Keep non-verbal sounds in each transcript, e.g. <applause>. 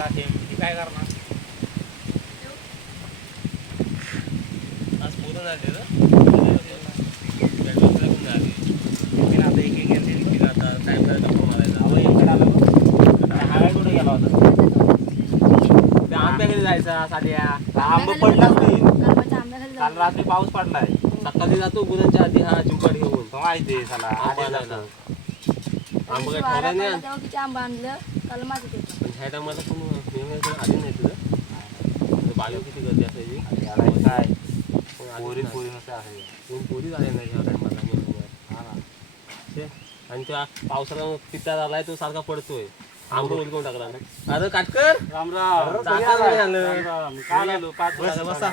ती काय करणार? आज पोरं झाले ना? भेटलं पण झाली मी आता एक एक गेली आता इकडे आलो. हाय कुठे गेला होता? ते आंब्याकडे जायचा साध्या आंब पडलाच नाही. काल. रात्री पाऊस पडलाय. सकाळी जातो गुरांच्या आधी हा चिंपाड घेऊन. तो माहिती साला आंबा. आंबा काय नाही. आणलं काल माझं ते. पण ह्या टायमाला पण मे महिन्यात आली नाही तुझं तर किती गर्दी असायची? काय? पोरी. पोरी आहे? ह्या टायमाला हा ना. आणि त्या पावसाला आलाय तो सारखा पडतोय. आंबा उलकून टाकला ना अरे काटकर! राम राम. चाकर बस, बसा.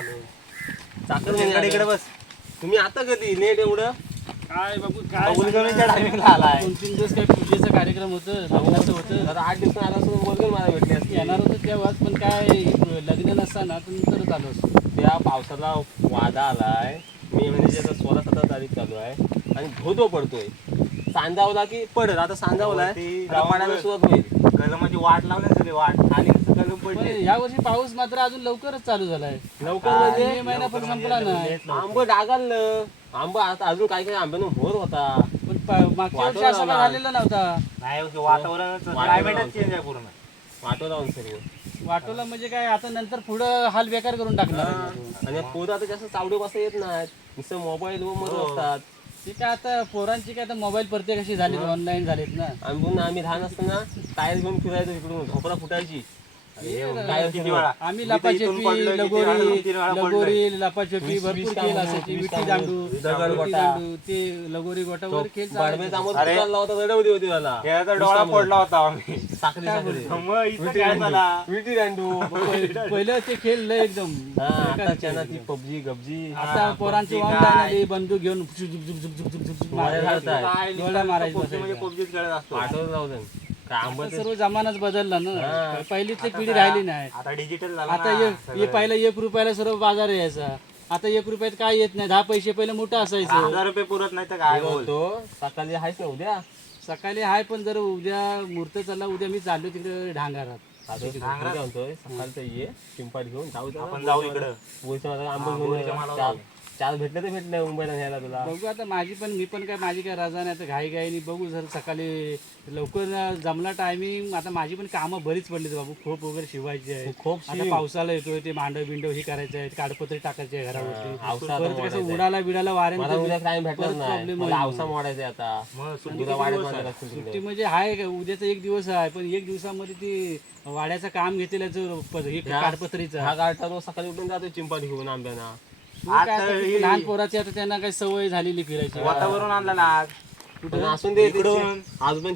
चाकर इकडे तुम्ही आता कधी लेट एवढं? काय बाबू टायमिंगला आलाय. दोन तीन दिवस काय पूजेचा कार्यक्रम होतं लग्नाचं होतं. जरा आठ दिवसात आला असं बोलतो मला भेटले असते. येणार होतं तेव्हाच पण काय लग्न नसताना तर नंतरच आलो असतो. त्या पावसाला वादा आलाय. मे महिन्याची आता सोळा सतरा तारीख चालू आहे. आणि धोधो पडतोय. सांजावला की पडत आता पडायला बघ. सुरुवात होईल. कलमाची वाट लावली सगळी वाट. कसं कलम पण पडले. या वर्षी पाऊस मात्र अजून लवकरच चालू झालाय. लवकर मे म्हणजे महिना पण संपला नाही. आंब डागाललं आंबा आता अजून काही काही आंब्यानं भोर होता. पण मागच्या वर्षी असं काय झालेलं नव्हता. नाही वातावरण क्लायमेटच चेंज आहे पूर्ण. वाटो लावून सर्व. वाटोला म्हणजे काय आता नंतर पुढं हाल बेकार करून टाकणार. आणि पोरं आता जास्त चावडे बसा येत नाहीत नुसतं मोबाईल वर मध्ये असतात. ते काय आता पोरांची काय आता मोबाईल प्रत्येकाशी झाली ऑनलाईन झालेत ना. आम्ही पुन्हा आम्ही लहान असताना टायर घेऊन फिरायचो इकडून झोपडा फुटायची. किती वेळा आम्ही लपाछपी लगोरी. लगोरी लपाछपी भरपूर खेळ असायचे विटी दांडू विटी. दांडू ते लगोरी गोटावर खेळ खेळाचा डोळा पडला होता आम्ही. साखरी साखरी. मग इथं काय झाला? विटी दांडू. पहि- पहिलं ते खेळ लय एकदम. हा ती पबजी गबजी. आता पोरांची ऑनलाईन बंदूक घेऊन झुक झुक झुक झुक झुक झुक झुक मारायला मारायचे. जाताय. काय डोळा मारायचा पबजी म्हणजे खेळत असतो. आठवत आंबट आता सर्व जमानाच बदलला ना. पहिलीच पिढी राहिली नाही. आता डिजिटल झाला आता एक हे पहिलं एक रुपयाला सर्व बाजार यायचा. आता एक रुपयात काय येत नाही. दहा पैसे पहिलं मोठं असायचं. हजार रुपये पुरत नाही तर काय होतो सकाळी आहेस ना उद्या? सकाळी हाय पण जर उद्या मुहूर्त चालला उद्या मी चाललो तिकडे ढांगारात. सकाळचं ये चिंपाट घेऊन जाऊ. आपण जाऊ इकडं. आंबे घेऊन चार चार भेटले तर भेटले मुंबईला न्यायला तुला. बघू आता माझी पण मी पण काय माझी काय रजा नाही आता घाई घाईनी बघू जर सकाळी लवकर जमला टायमिंग आता माझी पण कामं बरीच पडली बाबू. खोप वगैरे शिवायची आहे. खोप आता. पावसाला येतोय ते मांडव बिंडव हे करायचं आहे काडपत्री टाकायचे आहे घरावरती. कसं उडाला बिडाला उद्या टाइम परत नाही. आवसा मोडायचा आता. सुट्टी. म्हणजे आहे का उद्याचा एक दिवस आहे पण एक दिवसामध्ये ती वाड्याचं काम घेतलेलं हे काडपत्रीचं. हा गाडता सकाळी उठून जातो चिंपाट घेऊन आंब्याना आता ही- लहान पोराची आता त्यांना काही सवय झालेली फिरायची. वातावरण आणलं ना आज. असून दे इकडून. अजून.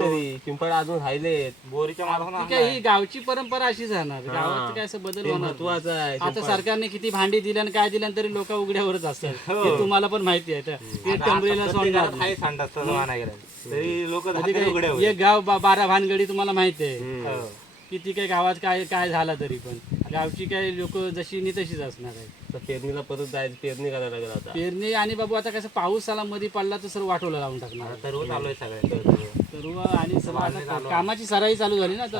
तरी. चिंपाट अजून राहिलेत. बोरीच्या ती काय ही गावची परंपरा अशीच राहणार. गावात काय असं बदल होणार नाही. महत्वाचं आहे आता सरकारने किती भांडी दिल्या आणि काय दिल्या तरी लोक उघड्यावरच असतात. ते तुम्हाला पण माहिती आहे. तर ते टंबरीला सोडणार नाही. काही सांडतात तसं म्हणा गेलं तरी. लोक कधी काही एक गाव बा- बारा भानगडी तुम्हाला माहिती आहे. हम्म. किती काय गावात काय काय झाला तरी पण. गावची काय लोक जशी नी तशीच असणार आहे तर पेरणीला परत जायचं पेरणी करायला लागेल आता. पेरणी आणि बाबू आता कसं पाऊस आला मध्ये पडला तर सर्व वाटोला लावून टाकणार. सर्व चालू आहे सगळ्या सर्व आणि सर्व आता कामाची सराई चालू झाली ना आता.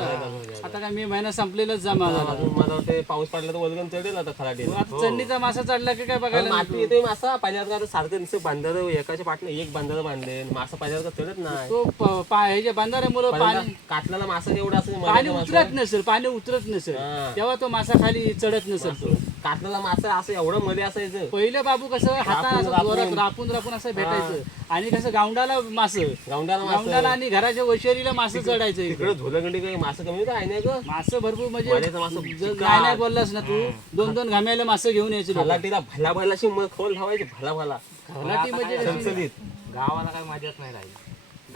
आता काय मे महिना संपलेलाच जमा झाला अजून मला वाटतं पाऊस पडला तर वलगन चढेल आता खराटे आता चंडीचा मासा चढला की काय बघायला माती येते मासा. पाहिल्यावर का सारखं नुसतं बांधार एकाच्या पाठनं एक बांधार बांधले. मासा पाहिल्यावर का चढत नाही. तो प- पा- ह्याच्या बांधाऱ्यामुळं पाणी कातल्याला मासा एवढा असेल पाणी उतरत नसेल पाणी उतरत नसेल. हा. तेव्हा तो मासा खाली चढत नसेल तो. कातल्याला मासा असं एवढं मध्ये असायचं. पहिलं बाबू कसं हाताने असं रापून- जोरात रापून. रापून असं भेटायचं. आणि कसं गावंडाला मास. गावंडाला मासा. गावंडाला आणि घराच्या वशेरीला मास चढायचं इकडं. झोलगंडी काही मासा कमी होतं आहे नाही ग? मास भरपूर म्हणजे मासं जर नाही नाही बोललास ना तू दोन दोन घाम्याला मास घेऊन यायचे लोकं. खलाटीला भला भलाशी मग खोल धावायची भला भला खलाटी म्हणजे कशी- गावाला काय मजाच नाही राहिली.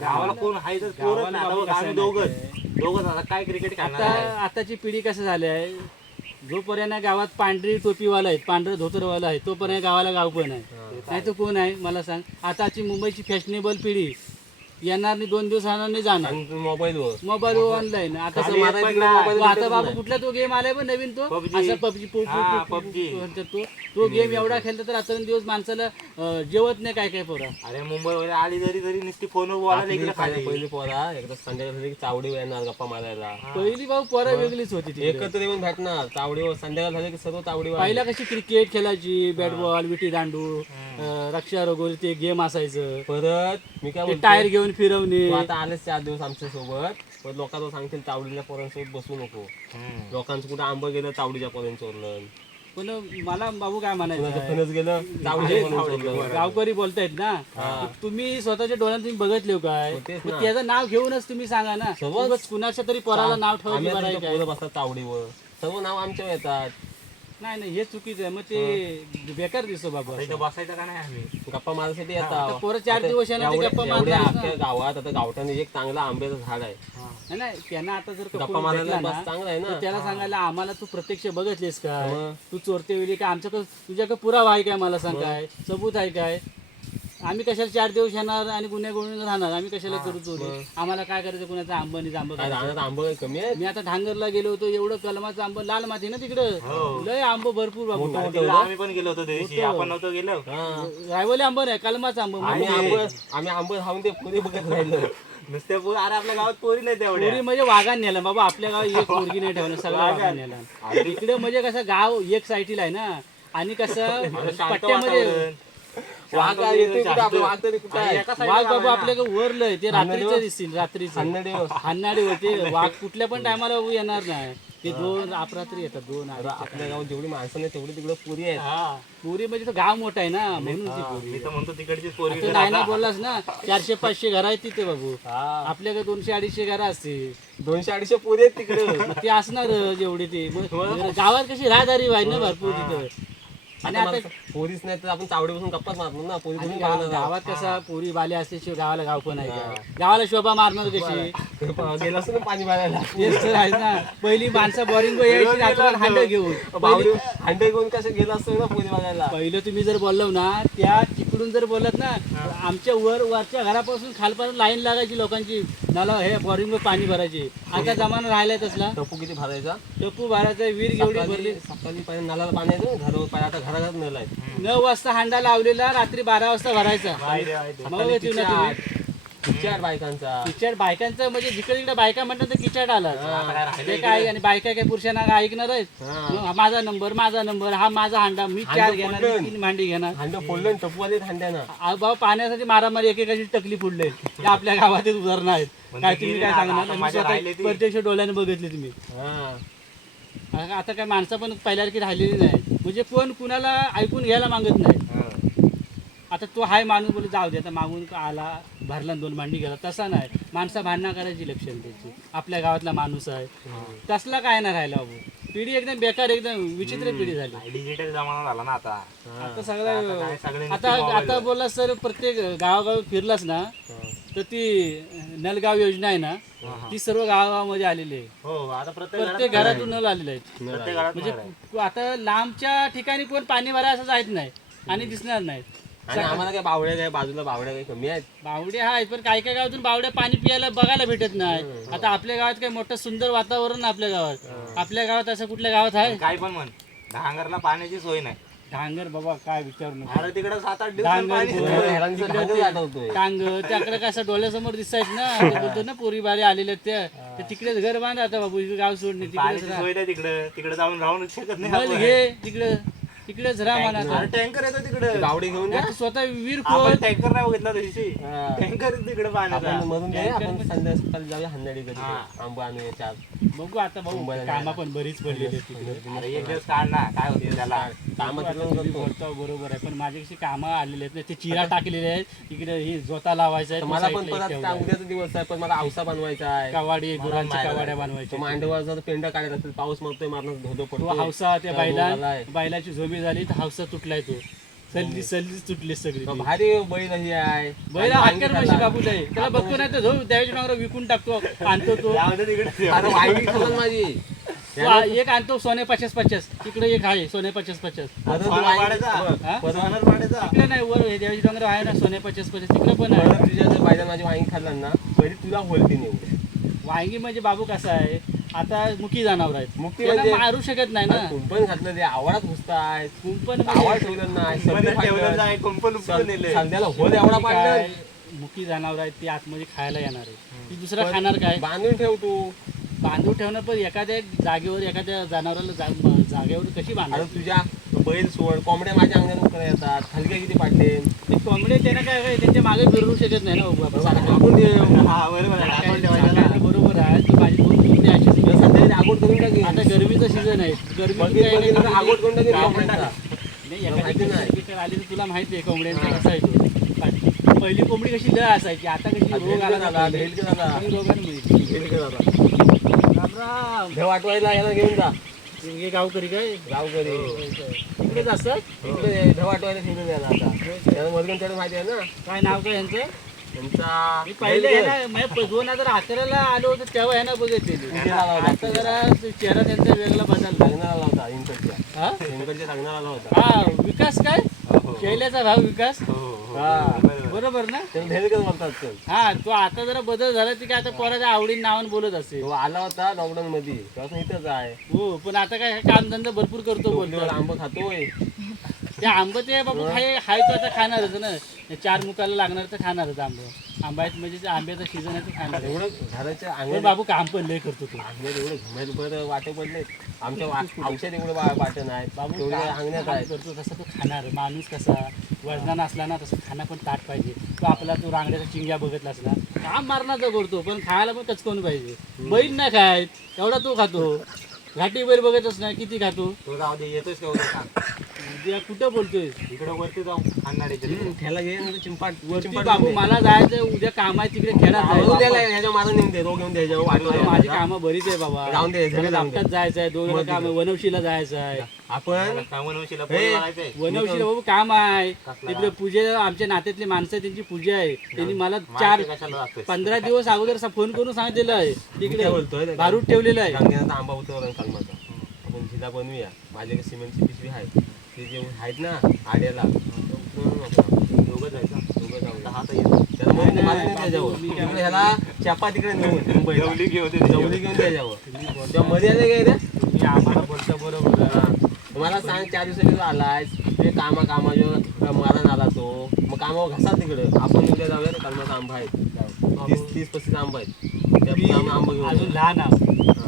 गावाला कोण आहे तर गावाला. आता आम्ही दोघच. दोघच आता काय क्रिकेट खेळणार आता आहे? आताची पिढी कसं झाली आहे? जोपर्यंत गावात पांढरी टोपीवाला आहेत पांढरं धोतरवाला आहे तोपर्यंत गावाला गाव पण आहे? नाही तर कोण आहे? मला सांग. आताची मुंबईची फॅशनेबल पिढी. येणार नाही दोन दिवस राहणार नाही जाणार. आणि मोबाईलवर मोबाईल ऑनलाईन आता मोबाईल आता बाबू कुठला तो गेम आलाय पण नवीन तो? PUBG. असा पबजी हा, PUBG. तो. तो गेम एवढा खेळतो तर दिवस माणसाला अं, जेवत नाही काय काय पोरं. अरे मुंबई वगैरे आली जरी तरी नुसती फोनवर बोलायला इकडे खाली. पहिली. पोरा एकदा संध्याकाळी चावडी येणार गप्पा मारायला. पहिली भाऊ पोरं वेगळीच होती ती एकत्र येऊन भेटणार चावडीवर संध्याकाळ झाली की सर्व चावडीवर पहिला कशी क्रिकेट खेळायची बॅट बॉल विटी दांडू अं, रक्षा रगोरी ते गेम असायचं. परत मी काय ते म्हणतो टायर घेऊन फिरवणे तू आता आलेच चार दिवस आमच्यासोबत पण लोकांना सांगतील चावडीच्या पोरांसोबत बसू नको. लोकांचं कुठं आंब गेलं चावडीच्या पोरांचं चोरलं पण मला बाबू काय म्हणायचं? फणस गेलं पोरांचं गावकरी बोलतायत ना. तुम्ही स्वतःच्या डोळ्यात तुम्ही बघितले हो काय? तेच मग त्याचं नाव घेऊनच तुम्ही सांगा ना. उगाच कुणाच्या तरी पोराला नाव ठेवायची आम्ही बरं आहे आता काय पोरं बसतात चावडीवर सर्व नाव आमच्यावर येतात. नाही नाही हे चुकीचं आहे. मग ते बेकार दिसतो बाबा इथं बसायचं का नाही आम्ही? गप्पा मारायसाठी आता येतात पोरं चार दिवस येणार ते एवढ्या गप्पा एवढ्या अख्ख्या गावात आता गावठाने एक चांगला आंब्याचं झाड आहे. नाही, नाही त्यांना आता जर गप्पा कपूर मारायला भेटला बस ना चांगला आहे ना. त्याला सांगायला आम्हाला तू प्रत्यक्ष बघितलीस काय? मग? तू चोरते वेळी काय? आमच्याकडे तुझ्याकडे पुरावा आहे काय? मला सांग काय? सबूत आहे काय? आम्ही कशाला चार दिवस येणार आणि गुन्हे गुन्हे राहणार? आम्ही कशाला करू चोरी? आम्हाला काय करायचं? कुणाचं आंब काय आंब काही कमी आहे मी आता ढांगरला गेलो होतो एवढं कलमाचं आंब लाल माती ना तिकडं? लय आंब भरपूर आम्ही पण गेलो होतो दिवशी आपण नव्हतो गेलो. हा. रायवली आंब नाही कलमाचं आंब. आम्ही आंब आम्ही आंब खाऊन ते पुढे बघत राहिलो. नुसत्या पो- अरे आपल्या गावात पोरी नाही तेवढ्या. पोरी म्हणजे वाघान नेला. बाबा आपल्या गावात एक मुलगी नाही ठेवलं सगळं वाघान नेला. इकडे म्हणजे कसं गाव एक साईटीला आहे ना? आणि कसं पट्ट्यामध्ये. वाघ येते कुठं आपलं वाघ तरी कुठं आहे? वाघ बाबा आपल्याकडे वरलंय ते रात्रीचे दिसतील रात्रीचे. हन्नडे हानाडी होते वाघ कुठल्या पण टायमाला येणार नाही. ते दोन अपरात्री येतात दोन. आपल्या गावात जेवढी माणसं नाही तेवढी तिकडे पुरी आहेत. हा. पुरी म्हणजे तो गाव मोठा आहे ना म्हणून ती पुरी मी तर म्हणतो तिकडचीच पोरगी तू नाही ना बोललास ना चारशे पाचशे घर आहेत तिथे बाबू. आपल्याकडे दोनशे अडीचशे घर असतील. दोनशे अडीचशे पुरी आहेत तिकडे. ते असणार जेवढे ते. <laughs> गावात कशी राहदारी व्हाय ना भरपूर तिथं. आणि आता पोरीच नाही तर आपण चावडी बसून गप्पाच मारणार ना पोरी आणि बसून गाव- गावात कसा पुरी बाली असल्याशिवाय गावाला गाव पण आहे का? गावाला शोभा मारणार कशी? गेलं असतं ना पाणी भरायला तेच तर आहे ना. पहिली माणसं बोरिंग यायची रात्रभर हांड घेऊन. बावडी हंडे घेऊन कसं गेलं असतं ना पोरी बघायला पहिलं तुम्ही जर बोललो ना त्या तिकडून जर बोलत ना आमच्या वर वरच्या घरापासून खालपासून लाईन लागायची लोकांची. नला हे बोरिंग पाणी भरायची. आता जमाना राहिलाय तसला. टपू किती भरायचा? टप्पू भरायचा विहीर एवढी भरली. सकाळी पाहिजे नळाला पाणी येतं घरावर पाहिजे आता घराघरात नळ आहेत. नऊ वाजता हांडा लावलेला रात्री बारा वाजता भरायचा. मग ना तुम्ही. किचाड बायकांचा. किचड बायकांचं म्हणजे जिकडे तिकडे बायका म्हणतात तर किचड आला. ते काय आणि बायका काय पुरुषांना काय ऐकणार आहेत? माझा नंबर माझा नंबर हा माझा हांडा मी चार घेणार मी तीन भांडी घेणार. हंड फोडलं हंड्यानं. आ- बाबा पाण्यासाठी मारामारी एकेकाची टकली फुडले. ते आपल्या गावातच उदाहरणं आहेत. काय तुम्ही काय सांगणार? मी स्वतः ती. प्रत्यक्ष डोळ्याने बघितले तुम्ही. आता काय माणसं पण पहिल्यासारखी राहिलेली नाही म्हणजे कोण कुणाला ऐकून घ्यायला मागत नाही. आता तो हाय माणूस बोले जाऊ दे आता मागून आला भरला दोन भांडी गेला. तसा नाही. माणसं भांडणं करायची लक्षण त्याची. आपल्या गावातला माणूस आहे. तसला काय नाही राहिला बाबू. पिढी एकदम बेकार एकदम विचित्र पिढी झाली. डिजिटल जमाना झाला ना आता. आता सगळं आता आता बोलला सर प्रत्येक गावागावी फिरलास ना तर ती नलगाव योजना आहे ना ती सर्व गावागावामध्ये आलेली आहे. हो आता प्रत्येक प्रत्येक घरातून नल आलेले आहेत. म्हणजे नळ आता लांबच्या ठिकाणी कोण पाणी भराय असं जायत नाही आणि दिसणार नाही. आणि आम्हाला काय बावड्या काय बाजूला बावड्या काही कमी आहेत? बावड्या आहेत पण काही काही गावातून बावड्या पाणी पियायला बघायला भेटत नाही. आता आपल्या गावात काय मोठं सुंदर वातावरण आहे आपल्या गावात. आपल्या गावात असं कुठल्या गावात आहे? काय पण म्हण. डांगरला पाण्याची सोय नाही. डांगर बाबा काय विचारू नका. अरे तिकडे सात आठ दिवस डांगर, पाणी आठवतोय टांग त्याकडे कसं डोळ्यासमोर दिसायच ना? ते बोलतो ना पोरी बारी आलेले त्या. ते तिकडेच घर बांधा आता बाबू इकडे गाव सोडणे तिकडेच पाण्याची राहा सोय नाही तिकडे. तिकडे जाऊन राहूनच शकत नाही मल आपण. घे तिकडे. तिकडेच राहा अरे टँकर येतो तिकडे. बावडी घेऊन आता स्वतः विहीर आपण खोल टँकर नाही बघितला त्या दिवशी. हा. टँकर तिकडे पाण्याचा. आपण मधून दे आपण संध्या सकाळी जाऊया हंडाडी कधी आंबा आणूया चार बघू आता भाऊ कामा पण बरीच पडलेली आहेत तिकडे. अरे एक दिवस काढ ना काय होते त्याला? कामात आता तुम्ही बोलता बरोबर आहे. पण माझ्याशी कामं आलेले आहेत ना ते चिरा टाकलेले आहेत. इकडे ही जोता लावायचा आहे तर तो मला पण परत. उद्याचा दिवस आहे पण मला औसा बनवायचा आहे. कवाडी गुरांची कवाड्या तो बनवायच्या मांडवाचा पेंड काढायचा असेल पाऊस मरतोय मारणं धोधो तो पडतो हौसा त्या बैला. बैलाची झोबी झाली तर हौसा तुटलाय तो. सल्ली सल्लीच तुटली सगळी ती. भारी बैल ही आहे. बैला हाकर म्हशी बाबू जाई त्याला बघतो नाही तर झोप त्याच्या नावावर विकून टाकतो आणतो तो. अरे वाईट माझी. वा, एक आणतो सोने पचास पचास. तिकडे एक आहे सोने पचास पचास. हा? तिकडे नाही वर हे देवाची डोंगर आहे ना सोने पचास पचास. तिकडे पण आहे. परत तुझ्या जर बायला माझी वाईन खाल्लं ना पहिले तुला होलती नेऊ वांगी म्हणजे बाबू कसा आहे? आता मुकी जनावर आहेत. मुकी म्हणजे- मारू शकत नाही ना. कुंपण घातलं ते आवारात घुसताय कुंपण आवाज म्हणजे ठेवलं नाही कुंपण सगळे ठेवलं फाटलं. नाही, कुंपण उपटून नेले. सांध्याला होल एवढा मुकी पाडलं. काय, मुकी जनावर आहेत ती आतमध्ये खायला येणार आहे. ती दुसरं खाणार काय? बांधून ठेव तू. बांधून ठेवणं पण एखाद्या जागेवर एखाद्या जनावराला जा- जागेवर कशी बांधायची? तुझ्या बैल सोड कोंबड्या माझ्या अंगात उकरा येतात. हलके किती पाडले? ते कोंबडे त्यांना काय काय त्यांच्या मागे फिरू शकत नाही ना बाबा. आपण ठेव. हा, बरोबर आहे. काय- आपण ठेवायचं ना. सांगायला बरोबर आहे. तू माझी कोंबडी अशीच तुला आहे. संध्याकाळी आगोट करून टाकी आता गरमीचं सीझन आहे. गरमी आली तर तुला माहिती आहे कोंबड्यांचा कसा आहे तो. पहिली कोंबडी कशी ल असायची आता कशी रोग आला रोगांमुळे. आठवायला याला घेऊन जा. हे गावकरी काय? गावकरी. इकडेच असतात? इकडे भेव आठवायला घेऊन यायला आता. मधून त्याला माहिती आहे ना? काय नाव काय यांचं? त्यांचा मी पहिले आहे ना दोन हजार अकराला आलो होतो तेव्हा आहे ना बघितलेली? आता जरा चेहरा त्यांचा वेगळा बदलला. आला होता हा? आला होता. हा विकास काय? हो, शैल्याचा भाव विकास? हो, हो, हो. हा. बरोबर. ना? त्याला चल हा तो आता जरा बदल झाला ती काय आता पोराच्या आवडीने नावाने बोलत असेल. तो आला होता लॉकडाऊन मध्ये इथंच आहे. हो पण आता काय कामधंदा भरपूर करतो टोपलीवर बोलतो. आंब खातोय. ते आंब ते बाबू खाय हाय तो आता खाणारच ना. ते चार मुकाला लागणार तर खाणारच आंब. आंबा आहेत म्हणजे ते आंब्याचा सीझन आहे तो खाणार एवढं घराच्या पण अंगणात बाबू काम पण लय करतो तो. अंगणात एवढं घुमायला बरं वाटे पडले आमच्या वा- औषध एवढं बा- वाटे नाही. बाबू तेवढे अंगणात काम आहे. करतो तसं तो खाणार. माणूस कसा वजनानं असला ना तसं खाणं पण ताट पाहिजे. तो आपला तो रांगड्याचा चिंग्या बघितला असला काम मारण्याचा करतो पण खायला पण कचकवून पाहिजे. बैल नाही खाय एवढा तो खातो. घाटी बैल बघतच नाही किती खातो तो जाऊ दे येतोच का उद्या सांग. उद्या कुठं बोलतोय इकडे वरती जाऊ खाणार घे तर चिंपाट वरती बाबू. मला जायचं उद्या काम आहे तिकडे खेळात जायचं. ह्याच्या नेऊन दे माझी द्यायला. कामं बरीच आहे बाबा जाऊन दे, सगळे मला जाऊन दे. दापटात जायचं आहे दोन काम वनवशीला जायचं आहे आपण. वनवशीला बाबू काम आहे कसला? तिकडे पूजे आमच्या नात्यातली माणसं आहे, त्यांची पूजा आहे त्यांनी मला चार माहिती कशाला लागतोय? पंधरा दिवस अगोदर सा- फोन करून सांगितलेलं आहे काय तिकडे बोलतोय बारूद ठेवलेलं आहे आंबा कलमाचा आपण झिला बनवूया माझ्याकडे सिमेंटची पिशवी आहे ते जे आहेत ना आड्याला तो उतरवून वापरा. दोघं जायचं. दोघं जाऊया. दहा तर येतं. त्याला मग नाही, मला नाही, नाही द्यायच्यावर. मी काय तिकडे ह्याला चपा तिकडे नेऊन मुंबईला जेवली घेऊन तेव्हा मध्ये आले काय रे आम्हाला बोलता बरोबर आहे. मला सांग चार दिवसांनी तू आलाय ते कामा कामाच्या मारण आला तो मग कामावर घासा तिकडे. आपण उद्या जाऊया रे कलमाचा आंबा आहे. तीस तीस पस्तीस आंबा आहेत. त्या मी आंबा आंबा घेऊन अजून. लहान आहोत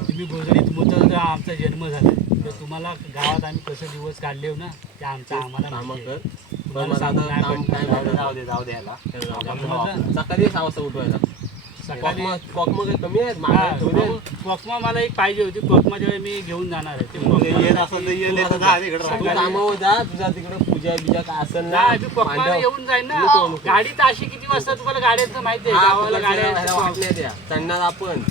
तुम्ही गोजडीत आमचा जन्म झाला. तर तुम्हाला गावात आम्ही कसं दिवस काढले हो ना ते आमचं आम्हाला कामं कर. मला सांगू आता काम काय जाऊ दे. जाऊ दे जाऊ दे याला. आपण जाऊ. समजलं? सकाळी सहा वाजता उठवायला. कॉकमग कमी आहेत? हा, कोकमा मला एक पाहिजे होती. कोकमाच्या वेळी मी घेऊन जाणार आहे ते कोकमा- तू. कामावर जा तुझा तिकडे पूजा बिजा काय असेल ना नाही, मी कोकमाला मांडव. येऊन जाईन ना. नको, नको. गाडी तर अशी किती वाजता तुम्हाला गाड्यांचं माहिती आहे? हा, गावाला ह्याला गाड्या वाटल्या द्या चढणार आपण.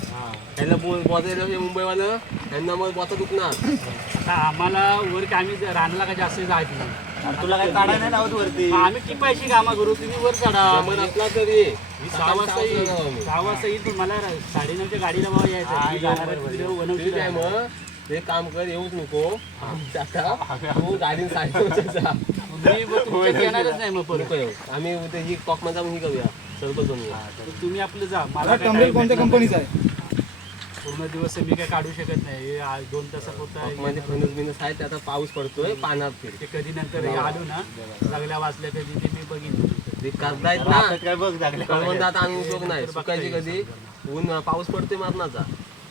ह्याला बोलायला मुंबईवालं त्यांना मग बोचा दुखणार. आता आम्हाला वर आम्ही रानाला का जास्त नाही. तुला काय काढायला नाही लावत वरती? आम्ही कामं करू? तुम्ही वर चढा. असला तरी. मी सहा वाजता येईल. सहा वाजता येईल पण मला साडेनऊच्या गाडीला बाबा यायचं आहे. मी जाणार आहे तिकडे ठीक वनवशीला. आहे मग. ते काम कर येऊच नको. आता तू गाडीने साडेनऊच्या जा. मी मग तुमच्यात येणारच नाही मग परत. नको येऊ. आम्ही उद्या ही कॉकमध्ये जाऊन ही करूया. सरबत बनवूया तर तुम्ही आपलं जा. मला काय कंपनीचा. आहे? पूर्ण दिवस मी काय काढू शकत नाही. हे आ- दोन तासापुरता कॉकमध्ये फणस बिनस आहे ते आता पाऊस पडतोय पाण्यात फिर ते कधी नंतर हे आलो ना लागल्या वाचल्या कधी ते मी बघितलं. ते करतायत ना. रानात काय बघ लागले कळवंत आता आम्ही उपयोग नाही. सुकायची कधी? ऊन पाऊस पडतोय मरणाचा.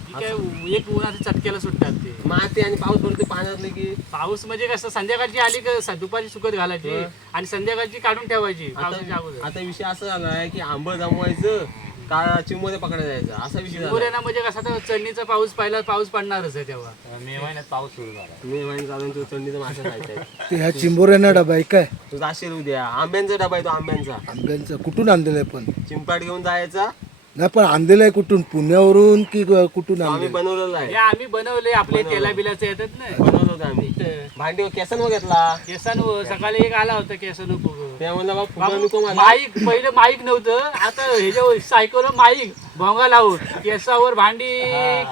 ती काय एक उन्हाच्या चटक्याला सुटतात ते. माती आणि पाऊस पडतोय पाण्यातले की. पाऊस म्हणजे कसं संध्याकाळची आली का स- दुपारची सुकत घालायची आणि संध्याकाळची काढून ठेवायची पावसाच्या आता अगोदर. आता विषय असा झालाय की आंबं जमवायचं चिंबोरे पकडायला जायचं. असा विषय झाला. म्हणजे कसा तर चढणीचा पाऊस पहिला पाऊस पडणारच आहे तेव्हा. मे महिन्यात पाऊस सुरू झाला. मी वाईन चालून तू थंडीचं मासे खायचंय ते ह्या चिंबोऱ्यांना डबा आहे काय? तू जाशील उद्या. आंब्यांचा डबा आहे तो आंब्यांचा. आंब्यांचा. कुठून आणलेला आहे पण? चिंपाट घेऊन जायचा. नाही पण आणलेलं आहे कुठून? पुण्यावरून की कुठून आम्ही आणलेलं? बनवलेलं हे आहे आम्ही बनवले आपले तेला बिलाचं येतात ना बनवलं होतं आम्ही भांडी केसन घेतला. केसांवर. सकाळी एक आला होता केसन ते म्हणलं फुगा नको मला माईक पहिलं माईक नव्हतं. आता ह्याच्यावर सायकल माईक भोंगा लावून केसावर भांडी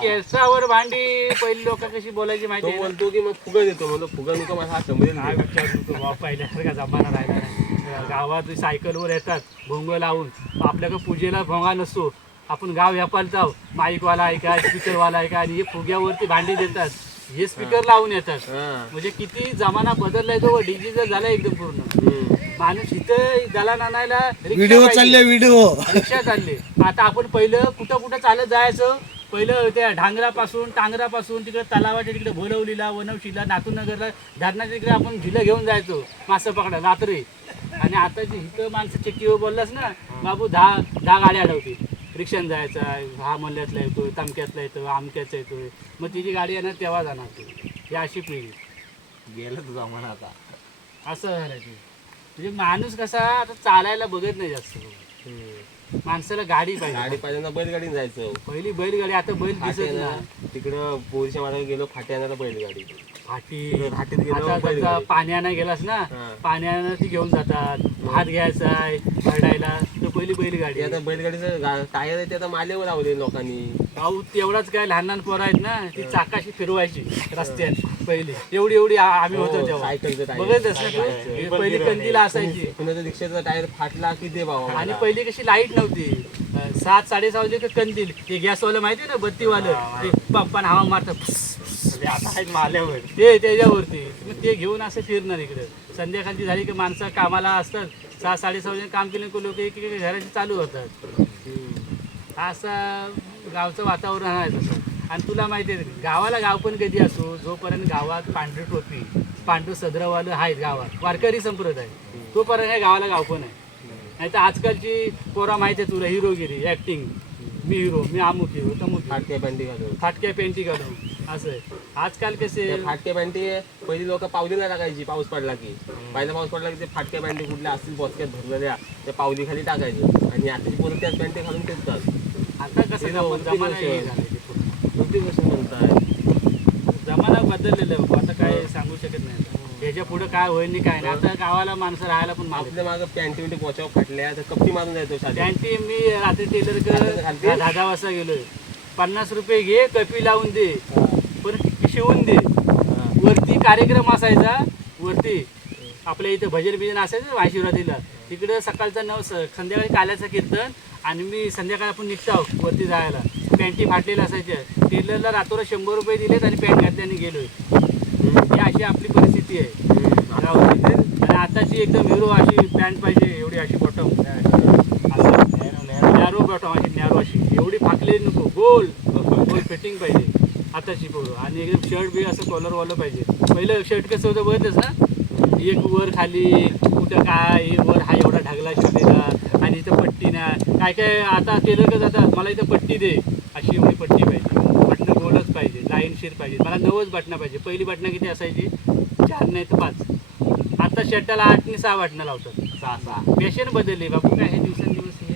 केसावर भांडी. पहिली लोक कशी बोलायची तो माहिती आहे ना? बोलतो की मग फुगा देतो. म्हणलं फुगा नको मला हा समजेल काय विचार करतो बा पहिल्यासारखा जमाना राहिला नाही. गावात सायकलवर येतात भोंग लावून. आपल्याकडे पूजेला भोंगा नसतो. आपण गाव व्यापारचा माईकवाला आहे का स्पीकरवाला आहे का आणि हे फुग्यावरती भांडी देतात. हे स्पीकर लावून येतात. हा. म्हणजे किती जमाना बदललाय तो डिजिटल झाला एकदम पूर्ण. माणूस इथं दलाल आणायला व्हिडिओ. चालले व्हिडिओ. रिक्षा चालले. आता आपण पहिलं कुठं कुठं चालत जायचं? पहिलं त्या ढांगरापासून टांगरापासून तिकडे तलावाच्या तिकडे भोलवलीला वनवशीला नातूनगरला धरणाच्या तिकडे आपण झिलं घेऊन जायचो. मासं पकडा रात्री आणि आता जे इथं माणसं चक्कीवर बोललास ना बाबू दहा दहा गाड्या अडवते रिक्षाने जायचा हा मल्ल्यातला येतोय तामक्यातला येतोय आमक्याचा येतोय. मग तिची गाडी येणार तेव्हा जाणार ती. ही अशी पिढी. गेलं तुझा जमाना आता. असं झालं ते. म्हणजे माणूस कसा आता चालायला बघत नाही जास्त. माणसाला गाडी पाहिजे. गाडी पाहिजे ना बैलगाडीने जायचं. पहिली बैलगाडी आता बैल दिसत नाही. तिकडं पोरीच्या मार्गावर गेलो फाट्याला बैलगाडी. फाटी. फाटीत गेलो आता समजा बैलगाडी पाण्यानं गेलास ना हा. पाण्यानं ती घेऊन जातात. भात घ्यायचा आहे भरडायला. तर पहिली बैलगाडी. ते आता बैलगाडीचं गा- टायर आहे ते आता मालेवर लावले लोकांनी. भाऊ तेवढाच काय लहान लहान पोरं आहेत ना ती चाकाशी फिरवायची रस्त्यात. पहिली. एवढी एवढी आ- आम्ही हो, होतो तेव्हा. सायकलचं टायर. बघतच ना तू? ही पहिली कंदीला असायची. कुणाच्या रिक्षाचा टायर फाटला की दे बाबा आणि. पहिली कशी लाइट नव्हती. अं, सात साडेसहा वाजले की कंदील. ते गॅसवालं माहिती ना बत्तीवालं? ते पंपान हवा मारतं. ते आता आहेत माल्यावर. ते त्याच्यावरती. मग ते घेऊन असं फिरणार इकडे. संध्याकाळची झाली की माणसं कामाला असतात. सहा साडेसहा वाजता काम केले की लोक एक घराची चालू होतात. असं गावचं वातावरण आहे तसं. आणि तुला माहिती आहे गावाला गाव पण कधी असो जोपर्यंत गावात पांढरी टोपी पांढरं सदरवालं आहेत गावात वारकरी संप्रदाय तोपर्यंत हे गावाला गाव पण आहे. नाही तर आजकालची पोरा माहिती आहे तुला हिरोगिरी ॲक्टिंग मी हिरो मी अमुक हिरो तमुक. फाटक्या पॅन्टी घालून. फाटक्या पेंटी घालून असं आहे. आजकाल कसे त्या फाटक्या पॅन्टी पहिली लोक पावलीला टाकायची पाऊस पडला की. पहिला पाऊस पडला की ते फाटक्या पॅन्टी कुठल्या असतील बॉस्क्यात भरलेल्या त्या पावली खाली टाकायचं. आणि आताची पोरं त्याच पॅन्टी घालून फिरतात. आता कसं जमाना हे. कोणती गोष्ट म्हणताय जमाना बदललेला आहे. आता काय सांगू शकत नाही. आता. ह्याच्या पुढे काय होईल नाही काय नाही. आता गावाला माणसं राहायला पण आपल्या मागं पॅन्टी बिंटी पोचावर फाटल्या तर कप्पी मारून जायचो त्यांची मी रात्री टेलर आता? दहा दहा वाजता गेलोय. पन्नास रुपये घे कपी लावून दे. पण शिवून दे. वरती कार्यक्रम असायचा वरती. आपल्या इथं भजन बिजन असायचं महाशिवरात्रीला तिकडं सकाळचं नऊ स- संध्याकाळी काल्याचं कीर्तन आणि मी संध्याकाळी आपण निघतो वरती जायला. पॅन्टी फाटलेल्या असायच्या टेलरला रातोरा शंभर रुपये दिलेत आणि पॅन्ट घातल्याने गेलोय. ही अशी आपली परिस्थिती आहे. आणि आताची एकदम हिरो अशी पॅन्ट पाहिजे एवढी अशी बॉटम असं. नॅरो बॉटम अशी नॅरो अशी. एवढी फाकली नको. गोल. गोल फिटिंग पाहिजे. आताची पोरं. आणि एकदम शर्ट बी असं कॉलरवालं पाहिजे. पहिलं शर्ट कसं होतं बघतच ना एक वर खाली कुठं काय हे वर हा एवढा ढगला शिवलेला आणि इथं पट्टी नाही काय काय आता केलं का जातात. मला इथं पट्टी दे अशी एवढी पट्टी पाहिजे बटणं पाहिजे शीर पाहिजे. मला नवच बटणं पाहिजे. पहिली बटणं किती असायची? चार नाही तर पाच. आता शर्टाला आठ आणि सहा बटणं लावतात. सहा सहा. फॅशन बदलली बापू काय हे दिवसेंदिवस हे.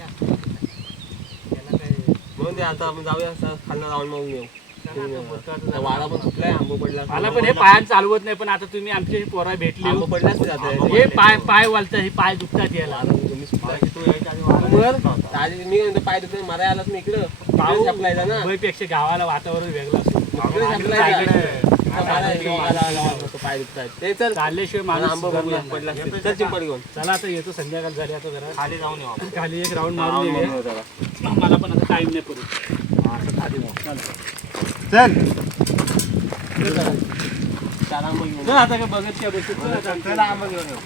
त्याला काय? म्हणून ते आता आपण जाऊया असं खालनं राऊंड मारून येऊ. पण सुटलाय आंबो पडला मला पण हे पायात चालवत नाही पण आता तुम्ही आमची पोरा भेटली. आंबो पडलाच नाही हे पाय पाय वालतं हे पाय दुखतात याला. तुम्ही आधी मी पाय दुखते मला आलाच मी इकडं. पाऊस मुंबईपेक्षा गावाला वातावरण वेगळं असतो. ते चल चालल्याशिवाय माणूस पडला. चल चिंपड घेऊन चला आता येतो संध्याकाळ झाली आता जरा खाली जाऊन येऊ. खाली एक राऊंड मारून. मला पण आता टाइम नाही हा, असं खाली जाऊ. चल चार आंबो घेऊन चल आता काय बघत. चला आंबा घेऊन येऊ